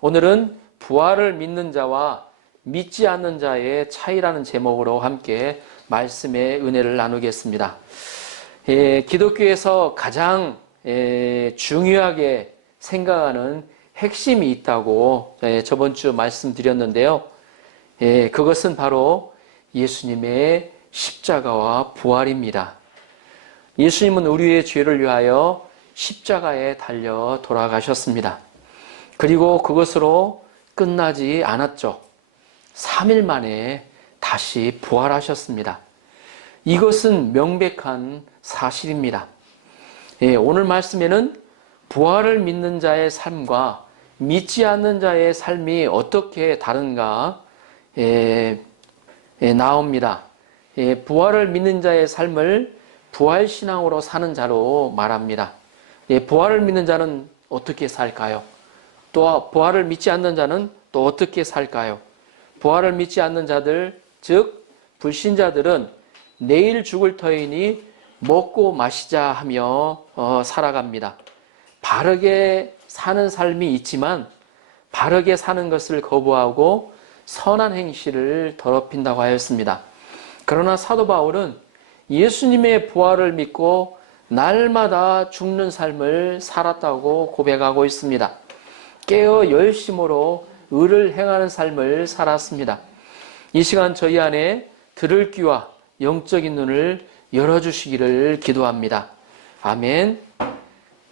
오늘은 부활을 믿는 자와 믿지 않는 자의 차이라는 제목으로 함께 말씀의 은혜를 나누겠습니다. 기독교에서 가장 중요하게 생각하는 핵심이 있다고 저번 주 말씀드렸는데요. 그것은 바로 예수님의 십자가와 부활입니다. 예수님은 우리의 죄를 위하여 십자가에 달려 돌아가셨습니다. 그리고 그것으로 끝나지 않았죠. 3일 만에 다시 부활하셨습니다. 이것은 명백한 사실입니다. 오늘 말씀에는 부활을 믿는 자의 삶과 믿지 않는 자의 삶이 어떻게 다른가 나옵니다. 부활을 믿는 자의 삶을 부활신앙으로 사는 자로 말합니다. 부활을 믿는 자는 어떻게 살까요? 또 부활을 믿지 않는 자는 또 어떻게 살까요? 부활을 믿지 않는 자들, 즉 불신자들은 내일 죽을 터이니 먹고 마시자 하며 살아갑니다. 바르게 사는 삶이 있지만 바르게 사는 것을 거부하고 선한 행실을 더럽힌다고 하였습니다. 그러나 사도 바울은 예수님의 부활을 믿고 날마다 죽는 삶을 살았다고 고백하고 있습니다. 깨어 열심으로 의를 행하는 삶을 살았습니다. 이 시간 저희 안에 들을 귀와 영적인 눈을 열어주시기를 기도합니다. 아멘.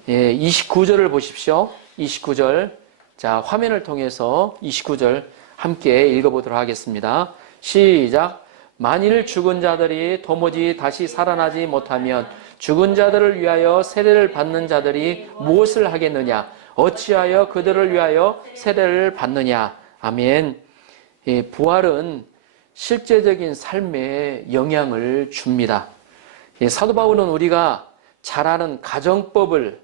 29절을 보십시오. 29절. 자, 화면을 통해서 29절 함께 읽어보도록 하겠습니다. 시작. 만일 죽은 자들이 도무지 다시 살아나지 못하면 죽은 자들을 위하여 세례를 받는 자들이 무엇을 하겠느냐? 어찌하여 그들을 위하여 세례를 받느냐? 아멘. 부활은 실제적인 삶에 영향을 줍니다. 사도 바울은 우리가 잘 아는 가정법을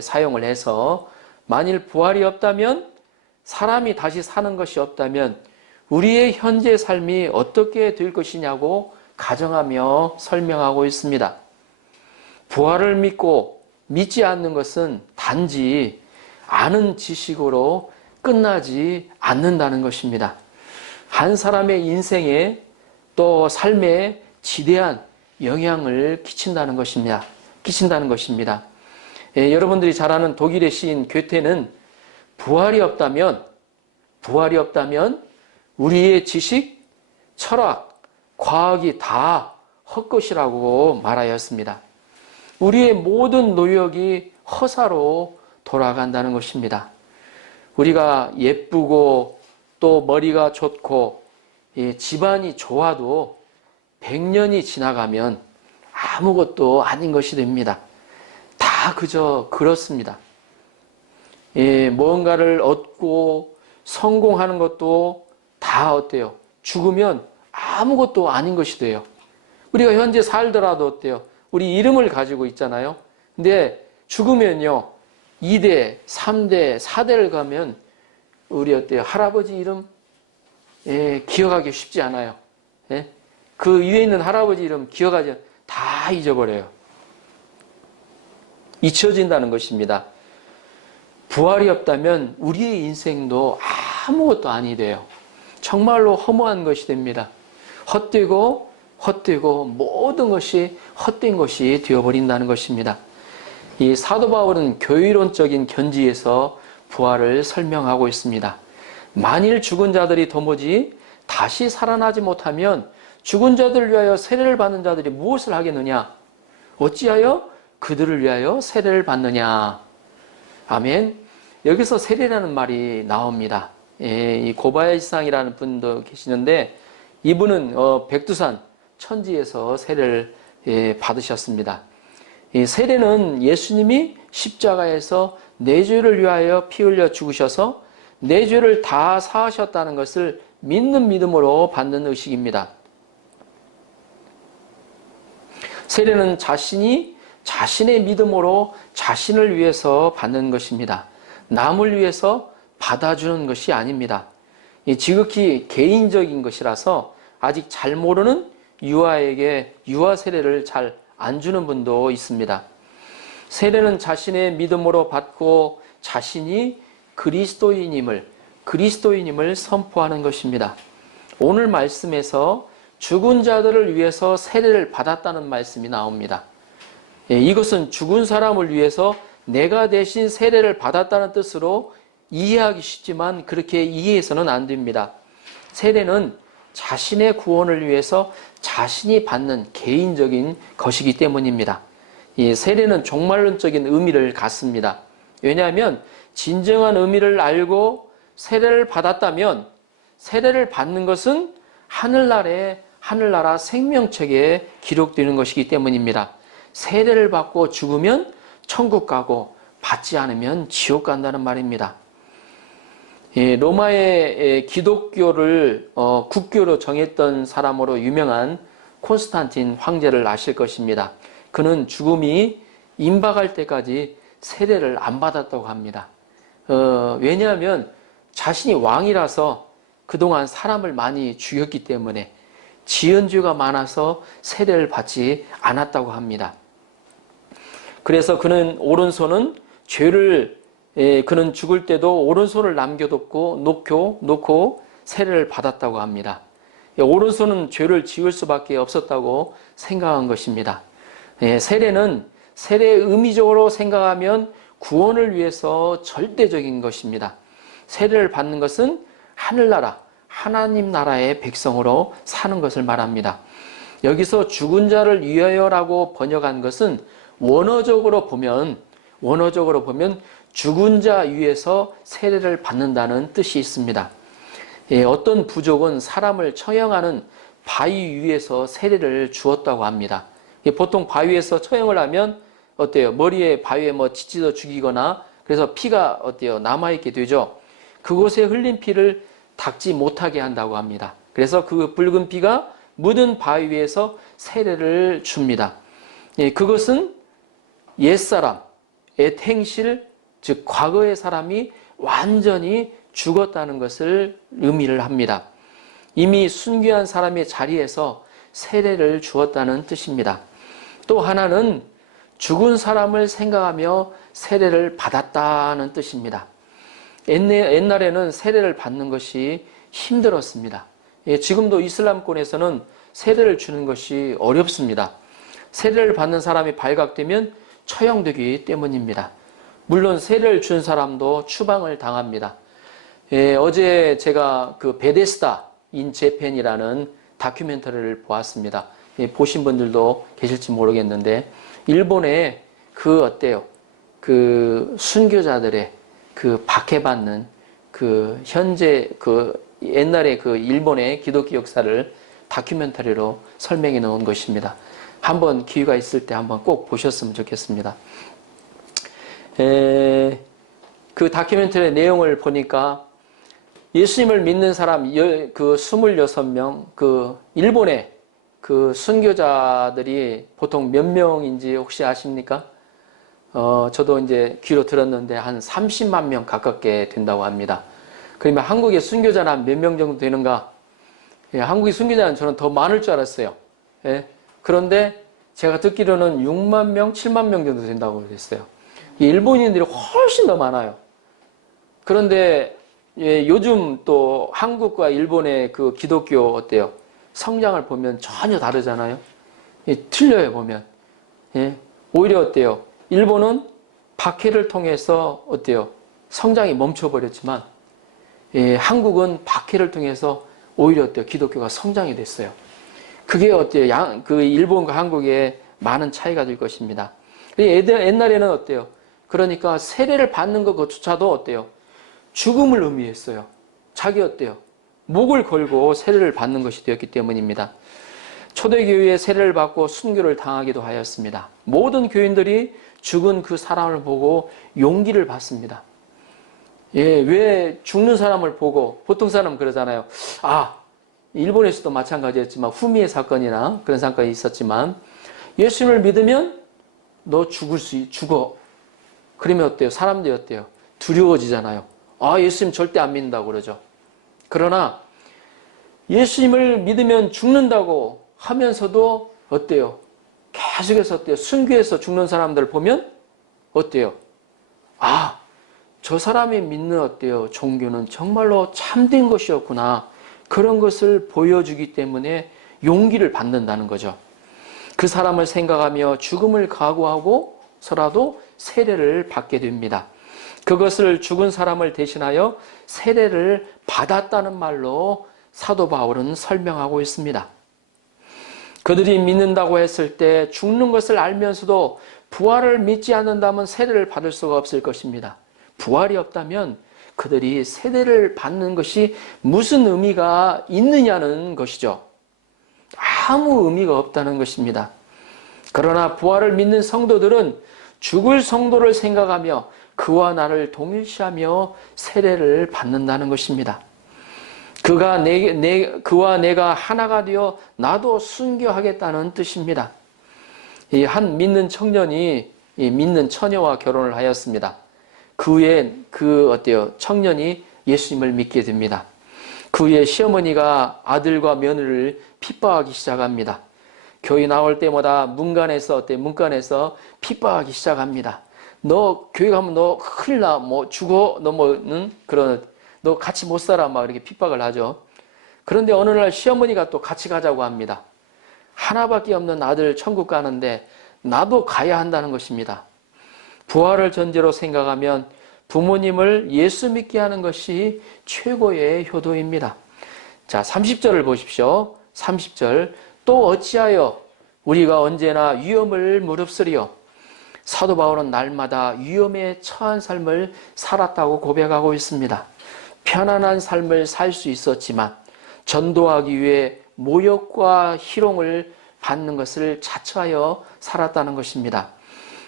사용을 해서 만일 부활이 없다면, 사람이 다시 사는 것이 없다면 우리의 현재 삶이 어떻게 될 것이냐고 가정하며 설명하고 있습니다. 부활을 믿고 믿지 않는 것은 단지 아는 지식으로 끝나지 않는다는 것입니다. 한 사람의 인생에 또 삶에 지대한 영향을 끼친다는 것입니다. 여러분들이 잘 아는 독일의 시인 괴테는 부활이 없다면 우리의 지식, 철학, 과학이 다 헛것이라고 말하였습니다. 우리의 모든 노력이 허사로 돌아간다는 것입니다. 우리가 예쁘고 또 머리가 좋고 집안이 좋아도 100년이 지나가면 아무것도 아닌 것이 됩니다. 다 그저 그렇습니다. 뭔가를 얻고 성공하는 것도 다 어때요? 죽으면 아무것도 아닌 것이 돼요. 우리가 현재 살더라도 어때요? 우리 이름을 가지고 있잖아요. 근데 죽으면요, 2대, 3대, 4대를 가면 우리 어때요? 할아버지 이름 기억하기 쉽지 않아요. 그 위에 있는 할아버지 이름 기억하지 다 잊어버려요. 잊혀진다는 것입니다. 부활이 없다면 우리의 인생도 아무것도 아니 돼요. 정말로 허무한 것이 됩니다. 헛되고 모든 것이 헛된 것이 되어버린다는 것입니다. 이 사도 바울은 교회론적인 견지에서 부활을 설명하고 있습니다. 만일 죽은 자들이 도무지 다시 살아나지 못하면 죽은 자들을 위하여 세례를 받는 자들이 무엇을 하겠느냐? 어찌하여 그들을 위하여 세례를 받느냐? 아멘. 여기서 세례라는 말이 나옵니다. 이 고바야지상이라는 분도 계시는데 이분은 백두산 천지에서 세례를 받으셨습니다. 이 세례는 예수님이 십자가에서 내 죄를 위하여 피 흘려 죽으셔서 내 죄를 다 사하셨다는 것을 믿는 믿음으로 받는 의식입니다. 세례는 자신이 자신의 믿음으로 자신을 위해서 받는 것입니다. 남을 위해서 받아주는 것이 아닙니다. 지극히 개인적인 것이라서 아직 잘 모르는 유아에게 유아 세례를 잘 안 주는 분도 있습니다. 세례는 자신의 믿음으로 받고 자신이 그리스도인임을 그리스도인임을 선포하는 것입니다. 오늘 말씀에서 죽은 자들을 위해서 세례를 받았다는 말씀이 나옵니다. 이것은 죽은 사람을 위해서 내가 대신 세례를 받았다는 뜻으로 이해하기 쉽지만 그렇게 이해해서는 안 됩니다. 세례는 자신의 구원을 위해서 자신이 받는 개인적인 것이기 때문입니다. 이 세례는 종말론적인 의미를 갖습니다. 왜냐하면 진정한 의미를 알고 세례를 받았다면 세례를 받는 것은 하늘나라 생명책에 기록되는 것이기 때문입니다. 세례를 받고 죽으면 천국 가고 받지 않으면 지옥 간다는 말입니다. 로마의 기독교를 국교로 정했던 사람으로 유명한 콘스탄틴 황제를 아실 것입니다. 그는 죽음이 임박할 때까지 세례를 안 받았다고 합니다. 왜냐하면 자신이 왕이라서 그동안 사람을 많이 죽였기 때문에 지은 죄가 많아서 세례를 받지 않았다고 합니다. 그래서 그는 그는 죽을 때도 오른손을 놓고 세례를 받았다고 합니다. 오른손은 죄를 지을 수밖에 없었다고 생각한 것입니다. 세례는 의미적으로 생각하면 구원을 위해서 절대적인 것입니다. 세례를 받는 것은 하나님 나라의 백성으로 사는 것을 말합니다. 여기서 죽은 자를 위하여라고 번역한 것은 원어적으로 보면 죽은 자 위에서 세례를 받는다는 뜻이 있습니다. 어떤 부족은 사람을 처형하는 바위 위에서 세례를 주었다고 합니다. 보통 바위에서 처형을 하면 어때요? 머리에 바위에 찢어 죽이거나 그래서 피가 남아있게 되죠. 그곳에 흘린 피를 닦지 못하게 한다고 합니다. 그래서 그 붉은 피가 묻은 바위 위에서 세례를 줍니다. 그것은 옛사람, 행실, 즉 과거의 사람이 완전히 죽었다는 것을 의미를 합니다. 이미 순교한 사람의 자리에서 세례를 주었다는 뜻입니다. 또 하나는 죽은 사람을 생각하며 세례를 받았다는 뜻입니다. 옛날에는 세례를 받는 것이 힘들었습니다. 지금도 이슬람권에서는 세례를 주는 것이 어렵습니다. 세례를 받는 사람이 발각되면 처형되기 때문입니다. 물론 세례를 준 사람도 추방을 당합니다. 어제 제가 그 베데스다 인 재팬이라는 다큐멘터리를 보았습니다. 보신 분들도 계실지 모르겠는데 일본의 순교자들의 박해받는 옛날의 일본의 기독교 역사를 다큐멘터리로 설명해 놓은 것입니다. 한번 기회가 있을 때 한번 꼭 보셨으면 좋겠습니다. 그 다큐멘터리 내용을 보니까 예수님을 믿는 사람 26명, 일본의 순교자들이 보통 몇 명인지 혹시 아십니까? 저도 이제 귀로 들었는데 한 30만 명 가깝게 된다고 합니다. 그러면 한국의 순교자는 몇 명 정도 되는가? 한국의 순교자는 저는 더 많을 줄 알았어요. 그런데 제가 듣기로는 6만 명, 7만 명 정도 된다고 그랬어요. 일본인들이 훨씬 더 많아요. 그런데 요즘 또 한국과 일본의 기독교 어때요? 성장을 보면 전혀 다르잖아요. 틀려요, 보면. 오히려 어때요? 일본은 박해를 통해서 어때요? 성장이 멈춰버렸지만, 한국은 박해를 통해서 오히려 어때요? 기독교가 성장이 됐어요. 그게 어때요? 일본과 한국의 많은 차이가 될 것입니다. 옛날에는 어때요? 그러니까 세례를 받는 것조차도 어때요? 죽음을 의미했어요. 자기 어때요? 목을 걸고 세례를 받는 것이 되었기 때문입니다. 초대교회에 세례를 받고 순교를 당하기도 하였습니다. 모든 교인들이 죽은 그 사람을 보고 용기를 받습니다. 왜 죽는 사람을 보고, 보통 사람은 그러잖아요. 일본에서도 마찬가지였지만 후미의 사건이나 그런 사건이 있었지만 예수님을 믿으면 너 죽어. 그러면 어때요? 사람들이 어때요? 두려워지잖아요. 예수님 절대 안 믿는다고 그러죠. 그러나 예수님을 믿으면 죽는다고 하면서도 어때요? 계속해서 어때요? 순교해서 죽는 사람들을 보면 어때요? 저 사람이 믿는 어때요? 종교는 정말로 참된 것이었구나. 그런 것을 보여주기 때문에 용기를 받는다는 거죠. 그 사람을 생각하며 죽음을 각오하고서라도 세례를 받게 됩니다. 그것을 죽은 사람을 대신하여 세례를 받았다는 말로 사도 바울은 설명하고 있습니다. 그들이 믿는다고 했을 때 죽는 것을 알면서도 부활을 믿지 않는다면 세례를 받을 수가 없을 것입니다. 부활이 없다면 그들이 세례를 받는 것이 무슨 의미가 있느냐는 것이죠. 아무 의미가 없다는 것입니다. 그러나 부활을 믿는 성도들은 죽을 성도를 생각하며 그와 나를 동일시하며 세례를 받는다는 것입니다. 그와 내가 하나가 되어 나도 순교하겠다는 뜻입니다. 이 한 믿는 청년이 믿는 처녀와 결혼을 하였습니다. 그 후에 청년이 예수님을 믿게 됩니다. 그 후에 시어머니가 아들과 며느리를 핍박하기 시작합니다. 교회 나올 때마다 문간에서 핍박하기 시작합니다. 너 교회 가면 너 큰일 나, 죽어, 너 같이 못 살아, 막 이렇게 핍박을 하죠. 그런데 어느 날 시어머니가 또 같이 가자고 합니다. 하나밖에 없는 아들 천국 가는데 나도 가야 한다는 것입니다. 부활을 전제로 생각하면 부모님을 예수 믿게 하는 것이 최고의 효도입니다. 자, 30절을 보십시오. 30절. 또 어찌하여 우리가 언제나 위험을 무릅쓰리요. 사도 바울은 날마다 위험에 처한 삶을 살았다고 고백하고 있습니다. 편안한 삶을 살 수 있었지만 전도하기 위해 모욕과 희롱을 받는 것을 자처하여 살았다는 것입니다.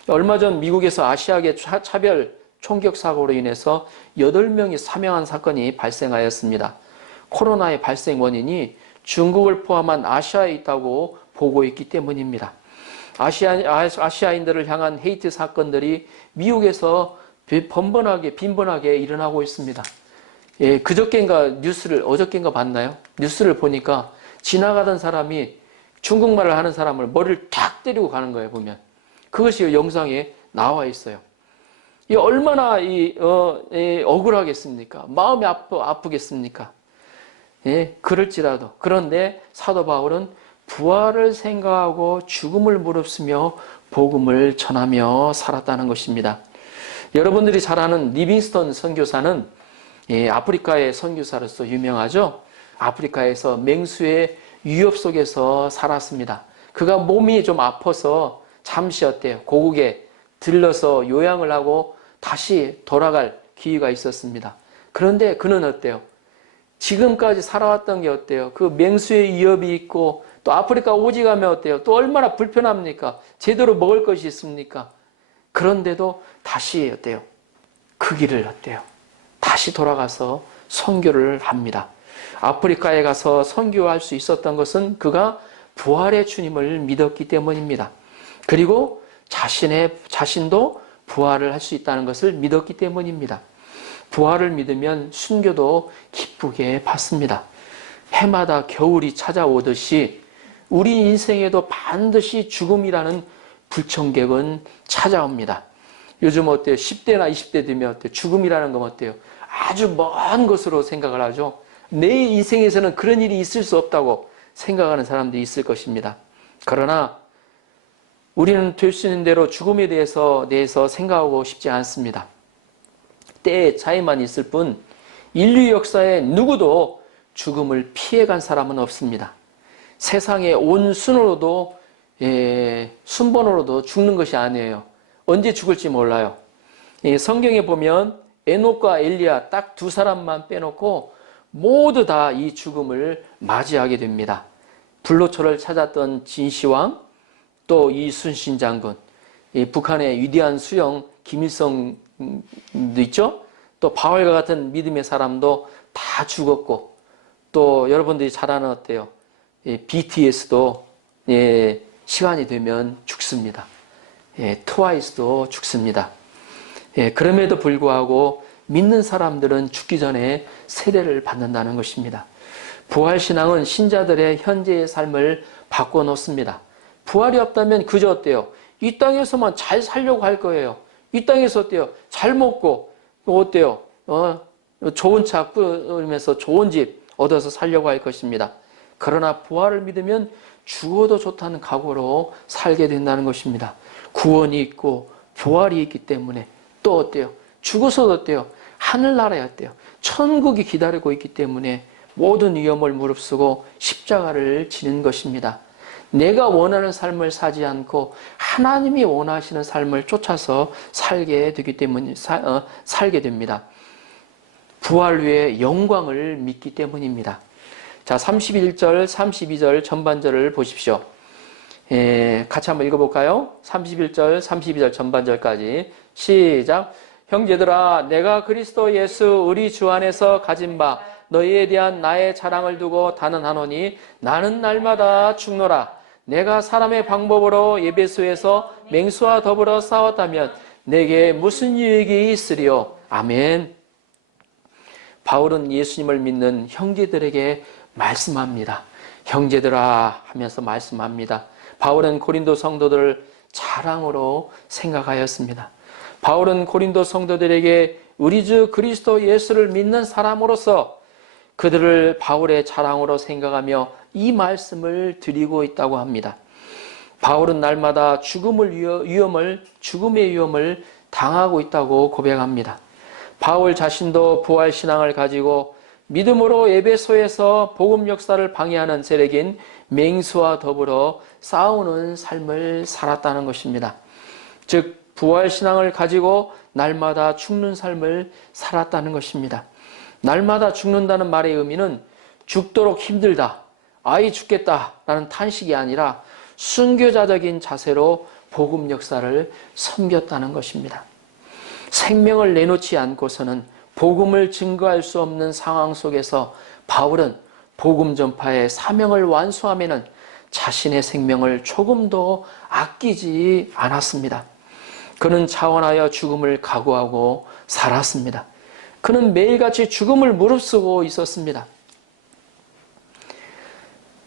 얼마 전 미국에서 아시아계 차별 총격 사고로 인해서 8명이 사망한 사건이 발생하였습니다. 코로나의 발생 원인이 중국을 포함한 아시아에 있다고 보고 있기 때문입니다. 아시아인들을 향한 헤이트 사건들이 미국에서 빈번하게 일어나고 있습니다. 예, 어저께인가 봤나요? 뉴스를 보니까 지나가던 사람이 중국말을 하는 사람을 머리를 탁 때리고 가는 거예요, 보면. 그것이 영상에 나와 있어요. 이 얼마나 억울하겠습니까? 마음이 아프겠습니까? 예, 그럴지라도. 그런데 사도 바울은 부활을 생각하고 죽음을 무릅쓰며 복음을 전하며 살았다는 것입니다. 여러분들이 잘 아는 리빙스턴 선교사는 아프리카의 선교사로서 유명하죠. 아프리카에서 맹수의 위협 속에서 살았습니다. 그가 몸이 좀 아파서 잠시 고국에 들러서 요양을 하고 다시 돌아갈 기회가 있었습니다. 그런데 그는 어때요? 지금까지 살아왔던 게 어때요? 그 맹수의 위협이 있고 또 아프리카 오지 가면 어때요? 또 얼마나 불편합니까? 제대로 먹을 것이 있습니까? 그런데도 다시 어때요? 그 길을 다시 돌아가서 선교를 합니다. 아프리카에 가서 선교할 수 있었던 것은 그가 부활의 주님을 믿었기 때문입니다. 그리고 자신도 부활을 할 수 있다는 것을 믿었기 때문입니다. 부활을 믿으면 순교도 기쁘게 받습니다. 해마다 겨울이 찾아오듯이 우리 인생에도 반드시 죽음이라는 불청객은 찾아옵니다. 요즘 어때요? 10대나 20대 되면 어때요? 죽음이라는 건 어때요? 아주 먼 것으로 생각을 하죠. 내 인생에서는 그런 일이 있을 수 없다고 생각하는 사람들이 있을 것입니다. 그러나 우리는 될 수 있는 대로 죽음에 대해서 생각하고 싶지 않습니다. 때의 차이만 있을 뿐 인류 역사에 누구도 죽음을 피해간 사람은 없습니다. 세상의 온 순번으로도 죽는 것이 아니에요. 언제 죽을지 몰라요. 성경에 보면 에녹과 엘리야 딱 두 사람만 빼놓고 모두 다 이 죽음을 맞이하게 됩니다. 불로초를 찾았던 진시황, 또 이순신 장군, 북한의 위대한 수령 김일성도 있죠. 또 바울과 같은 믿음의 사람도 다 죽었고, 또 여러분들이 잘 아는 어때요? BTS도 시간이 되면 죽습니다. 트와이스도 죽습니다. 그럼에도 불구하고 믿는 사람들은 죽기 전에 세례를 받는다는 것입니다. 부활신앙은 신자들의 현재의 삶을 바꿔놓습니다. 부활이 없다면 그저 어때요? 이 땅에서만 잘 살려고 할 거예요. 이 땅에서 어때요? 잘 먹고 어때요? 좋은 차 끌면서 좋은 집 얻어서 살려고 할 것입니다. 그러나 부활을 믿으면 죽어도 좋다는 각오로 살게 된다는 것입니다. 구원이 있고 부활이 있기 때문에 또 어때요? 죽어서도 어때요? 하늘나라에 어때요? 천국이 기다리고 있기 때문에 모든 위험을 무릅쓰고 십자가를 지는 것입니다. 내가 원하는 삶을 사지 않고 하나님이 원하시는 삶을 쫓아서 살게 되기 때문에 살게 됩니다. 부활 후에 영광을 믿기 때문입니다. 자, 31절, 32절 전반절을 보십시오. 같이 한번 읽어볼까요? 31절, 32절 전반절까지 시작. 형제들아, 내가 그리스도 예수 우리 주 안에서 가진 바 너희에 대한 나의 자랑을 두고 단언하노니 나는 날마다 죽노라. 내가 사람의 방법으로 에베소에서 맹수와 더불어 싸웠다면 내게 무슨 유익이 있으리요? 아멘. 바울은 예수님을 믿는 형제들에게 말씀합니다. 형제들아 하면서 말씀합니다. 바울은 고린도 성도들을 자랑으로 생각하였습니다. 바울은 고린도 성도들에게 우리 주 그리스도 예수를 믿는 사람으로서 그들을 바울의 자랑으로 생각하며 이 말씀을 드리고 있다고 합니다. 바울은 날마다 죽음의 위험을 당하고 있다고 고백합니다. 바울 자신도 부활신앙을 가지고 믿음으로 에베소에서 복음 역사를 방해하는 세력인 맹수와 더불어 싸우는 삶을 살았다는 것입니다. 즉 부활신앙을 가지고 날마다 죽는 삶을 살았다는 것입니다. 날마다 죽는다는 말의 의미는 죽도록 힘들다, 아이 죽겠다라는 탄식이 아니라 순교자적인 자세로 복음 역사를 섬겼다는 것입니다. 생명을 내놓지 않고서는 복음을 증거할 수 없는 상황 속에서 바울은 복음 전파의 사명을 완수하면은 자신의 생명을 조금도 아끼지 않았습니다. 그는 자원하여 죽음을 각오하고 살았습니다. 그는 매일같이 죽음을 무릅쓰고 있었습니다.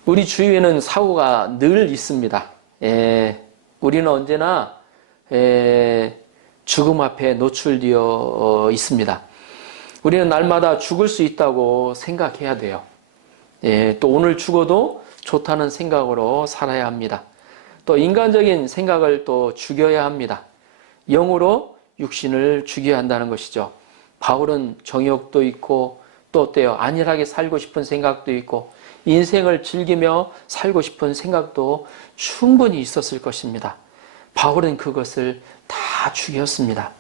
우리 주위에는 사고가 늘 있습니다. 우리는 언제나 죽음 앞에 노출되어 있습니다. 우리는 날마다 죽을 수 있다고 생각해야 돼요. 또 오늘 죽어도 좋다는 생각으로 살아야 합니다. 또 인간적인 생각을 또 죽여야 합니다. 영으로 육신을 죽여야 한다는 것이죠. 바울은 정욕도 있고 또 어때요? 안일하게 살고 싶은 생각도 있고 인생을 즐기며 살고 싶은 생각도 충분히 있었을 것입니다. 바울은 그것을 다 죽였습니다.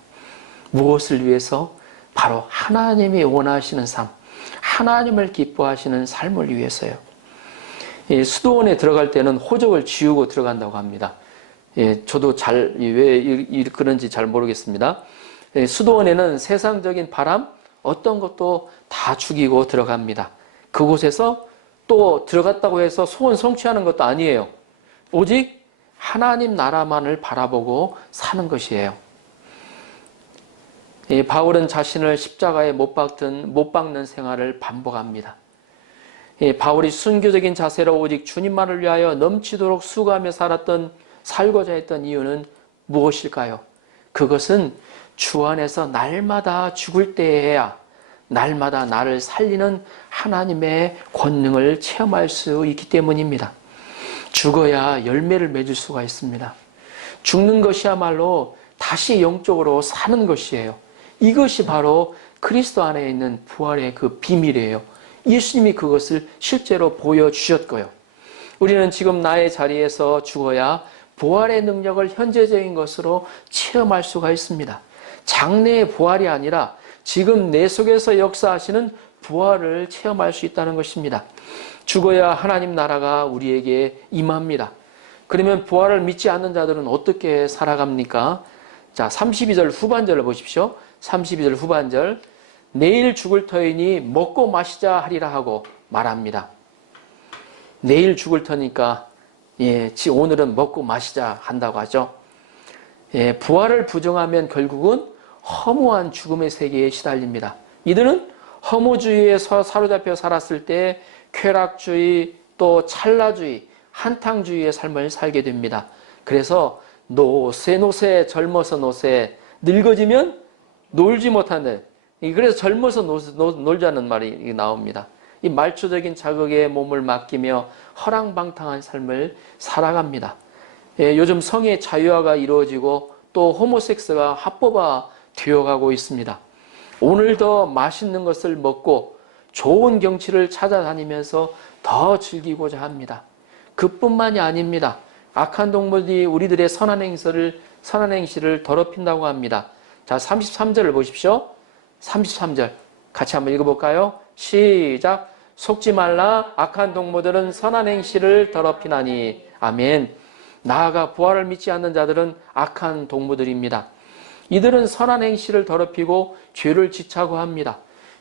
무엇을 위해서? 바로 하나님이 원하시는 삶, 하나님을 기뻐하시는 삶을 위해서요. 수도원에 들어갈 때는 호적을 지우고 들어간다고 합니다. 저도 왜 그런지 잘 모르겠습니다. 수도원에는 세상적인 바람, 어떤 것도 다 죽이고 들어갑니다. 그곳에서 또 들어갔다고 해서 소원 성취하는 것도 아니에요. 오직 하나님 나라만을 바라보고 사는 것이에요. 바울은 자신을 십자가에 못 박는 생활을 반복합니다. 바울이 순교적인 자세로 오직 주님만을 위하여 넘치도록 수고하며 살고자 했던 이유는 무엇일까요? 그것은 주 안에서 날마다 죽을 때에야 날마다 나를 살리는 하나님의 권능을 체험할 수 있기 때문입니다. 죽어야 열매를 맺을 수가 있습니다. 죽는 것이야말로 다시 영적으로 사는 것이에요. 이것이 바로 그리스도 안에 있는 부활의 그 비밀이에요. 예수님이 그것을 실제로 보여주셨고요. 우리는 지금 나의 자리에서 죽어야 부활의 능력을 현재적인 것으로 체험할 수가 있습니다. 장래의 부활이 아니라 지금 내 속에서 역사하시는 부활을 체험할 수 있다는 것입니다. 죽어야 하나님 나라가 우리에게 임합니다. 그러면 부활을 믿지 않는 자들은 어떻게 살아갑니까? 자, 32절 후반절을 보십시오. 32절 후반절. 내일 죽을 터이니 먹고 마시자 하리라 하고 말합니다. 내일 죽을 터니까 오늘은 먹고 마시자 한다고 하죠. 부활을 부정하면 결국은 허무한 죽음의 세계에 시달립니다. 이들은 허무주의에 사로잡혀 살았을 때 쾌락주의, 또 찰나주의, 한탕주의의 삶을 살게 됩니다. 그래서 노세 젊어서 노세, 늙어지면 놀지 못한다. 그래서 젊어서 놀자는 말이 나옵니다. 이 말초적인 자극에 몸을 맡기며 허랑방탕한 삶을 살아갑니다. 예, 요즘 성의 자유화가 이루어지고 또 호모섹스가 합법화 되어가고 있습니다. 오늘 더 맛있는 것을 먹고 좋은 경치를 찾아다니면서 더 즐기고자 합니다. 그뿐만이 아닙니다. 악한 동물들이 우리들의 선한 행실을 더럽힌다고 합니다. 자, 33절을 보십시오. 33절 같이 한번 읽어볼까요? 시작. 속지 말라. 악한 동물들은 선한 행실을 더럽히나니. 아멘. 나아가 부활을 믿지 않는 자들은 악한 동물들입니다. 이들은 선한 행실을 더럽히고 죄를 지차고 합니다.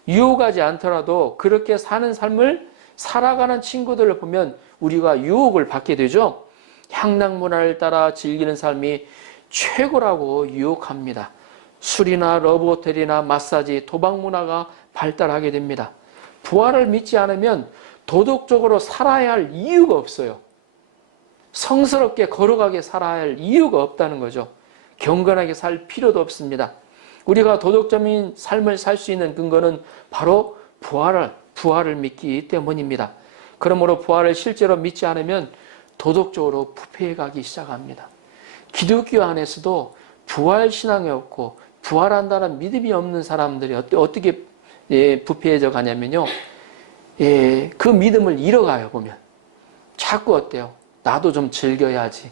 유혹하지 않더라도 그렇게 사는 삶을 살아가는 친구들을 보면 우리가 유혹을 받게 되죠. 향락 문화를 따라 즐기는 삶이 최고라고 유혹합니다. 술이나 러브호텔이나 마사지, 도박 문화가 발달하게 됩니다. 부활을 믿지 않으면 도덕적으로 살아야 할 이유가 없어요. 성스럽게 걸어가게 살아야 할 이유가 없다는 거죠. 경건하게 살 필요도 없습니다. 우리가 도덕적인 삶을 살 수 있는 근거는 바로 부활을 믿기 때문입니다. 그러므로 부활을 실제로 믿지 않으면 도덕적으로 부패해가기 시작합니다. 기독교 안에서도 부활신앙이 없고 부활한다는 믿음이 없는 사람들이 어떻게 부패해져 가냐면요. 그 믿음을 잃어가요, 보면. 자꾸 어때요? 나도 좀 즐겨야지.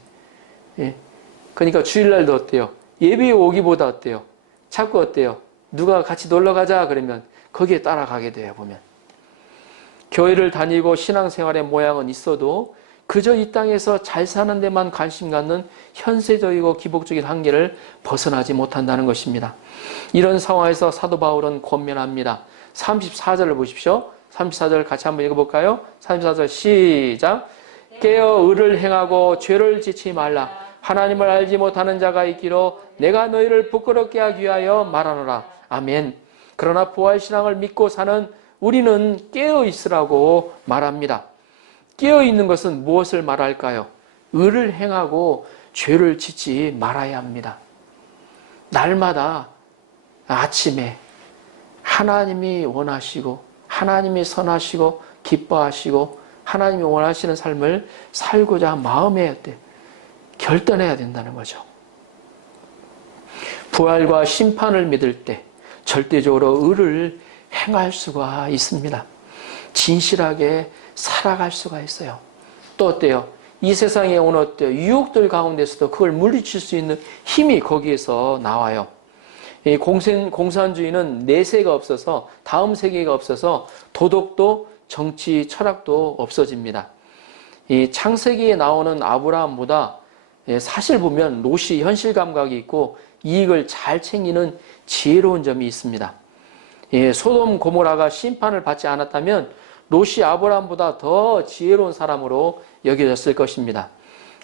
그러니까 주일날도 어때요? 예배에 오기보다 어때요? 자꾸 어때요? 누가 같이 놀러 가자 그러면 거기에 따라가게 돼요, 보면. 교회를 다니고 신앙생활의 모양은 있어도 그저 이 땅에서 잘 사는 데만 관심 갖는 현세적이고 기복적인 한계를 벗어나지 못한다는 것입니다. 이런 상황에서 사도 바울은 권면합니다. 34절을 보십시오. 34절 같이 한번 읽어볼까요? 34절 시작. 깨어 의를 행하고 죄를 지치지 말라. 하나님을 알지 못하는 자가 있기로 내가 너희를 부끄럽게 하기 위하여 말하노라. 아멘. 그러나 부활신앙을 믿고 사는 우리는 깨어 있으라고 말합니다. 깨어 있는 것은 무엇을 말할까요? 의를 행하고 죄를 짓지 말아야 합니다. 날마다 아침에 하나님이 원하시고 하나님이 선하시고 기뻐하시고 하나님이 원하시는 삶을 살고자 마음에 결단해야 된다는 거죠. 부활과 심판을 믿을 때 절대적으로 의를 행할 수가 있습니다. 진실하게 살아갈 수가 있어요. 또 어때요? 이 세상에 오는 어때요? 유혹들 가운데서도 그걸 물리칠 수 있는 힘이 거기에서 나와요. 이 공산주의는 내세가 없어서 다음 세계가 없어서 도덕도 정치 철학도 없어집니다. 이 창세기에 나오는 아브라함보다 사실 보면 롯이 현실 감각이 있고 이익을 잘 챙기는 지혜로운 점이 있습니다. 소돔 고모라가 심판을 받지 않았다면 롯이 아브라함보다 더 지혜로운 사람으로 여겨졌을 것입니다.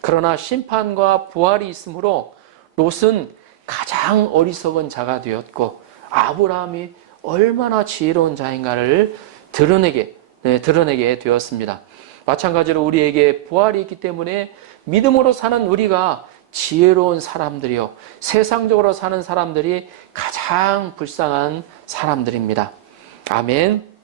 그러나 심판과 부활이 있으므로 롯은 가장 어리석은 자가 되었고 아브라함이 얼마나 지혜로운 자인가를 드러내게 되었습니다. 마찬가지로 우리에게 부활이 있기 때문에 믿음으로 사는 우리가 지혜로운 사람들이요. 세상적으로 사는 사람들이 가장 불쌍한 사람들입니다. 아멘.